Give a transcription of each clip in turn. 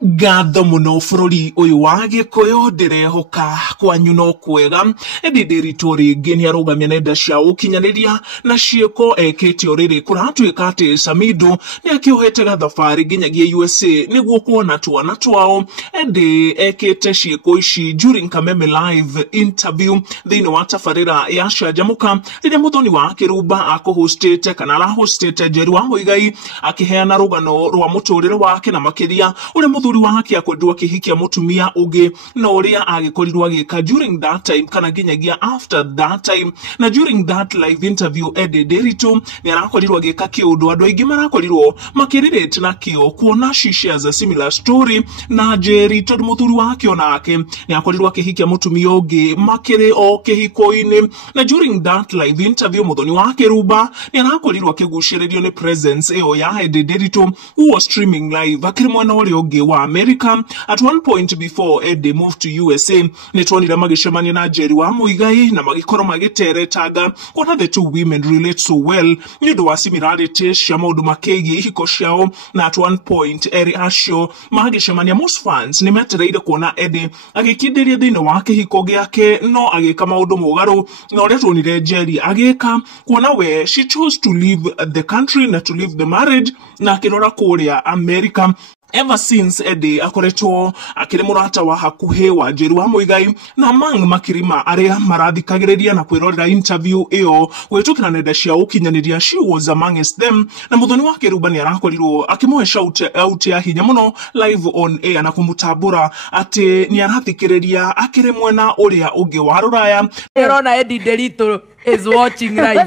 Gatho muno bururi uyu wa Gikeno ndirehoka kwanyu no kwega Ndeto ringi ni arugamia nenda cia ukinyaniria na cieko ekete oriri kuratuika ati Samido ni akiohete gathabari nginyagia USA niguo kuona twana twao Edday ekete cieko ici during Kameme live interview thiini wa tabarira ya canjamuka riria Muthoni Wakirumba akuhostete kana arahostete Njeri wa Muigai akiheana rugano rwa muturire wake na makiria uria muthuri wake akwendwo akihikia mutumia ugi na uria agikorirwo agika during that time kana nginyagia after that time na during that live interview Ndeto ni arakorirwo agika kiundu andu aingi marakorirwo makiririte na kio kuona she shares a similar story na Njeri tondu muthuri wake onake ni akorirwo akihikia mutumia ugi makiri o kihiko-ini na during that live interview Muthoni Wakirumba ni arakorirwo akiguciririo ni presence eo ya Ndeto who was streaming live akiri mwana uri ugi wa America. At one point before Edday moved to USA, nitwonire magicemania na Njeri wa Muigai na magikorwo magiteretaga kuona the two women relate so well nĩũndũ wa similarities cia maũndũ makeigie ihiko ciao, na at one point eri acio magicemania most fans ni metereire kuona Edday agikinderia thiini wa kihiko giake no agika maũndũ mũgarũ na ũrĩa tuonire Njeri agika kuona we she chose to leave the country na to leave the marriage na akirora kuria America. Ever since Edday akoretwo akiri murata wa hakuhe wa Njeri wa Muigai na mang makirima aria marathikagiriria na kwirorera interview iyo gwitukira nenda cia ukinyaniria she was amongst them, na Muthoni Wakirumba ni arakorirwo akimuhe shout out ya hinya muno live on air na kumutambura ati ni arathikiriria akiri mwena uria ungi wa Ruraya. Erona Ndeto is watching live.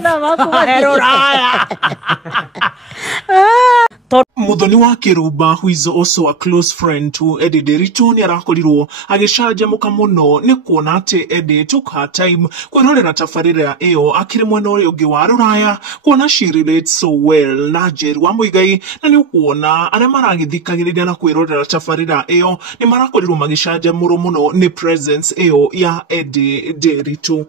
Muthoni Wakirumba, who is also a close friend to Ndeto, ni arakorirwo agicanjamuka muno ni kuona ati Edday took her time kwirorera tabarira iyo akiri mwena uria ungi wa Ruraya kuona she relates so well na Njeri wa Muigai, na ni kuona aria maragithikagiriria na kwirorera tabarira iyo ni marakorirwo magicanjamurwo muno ni presence iyo ya Ndeto.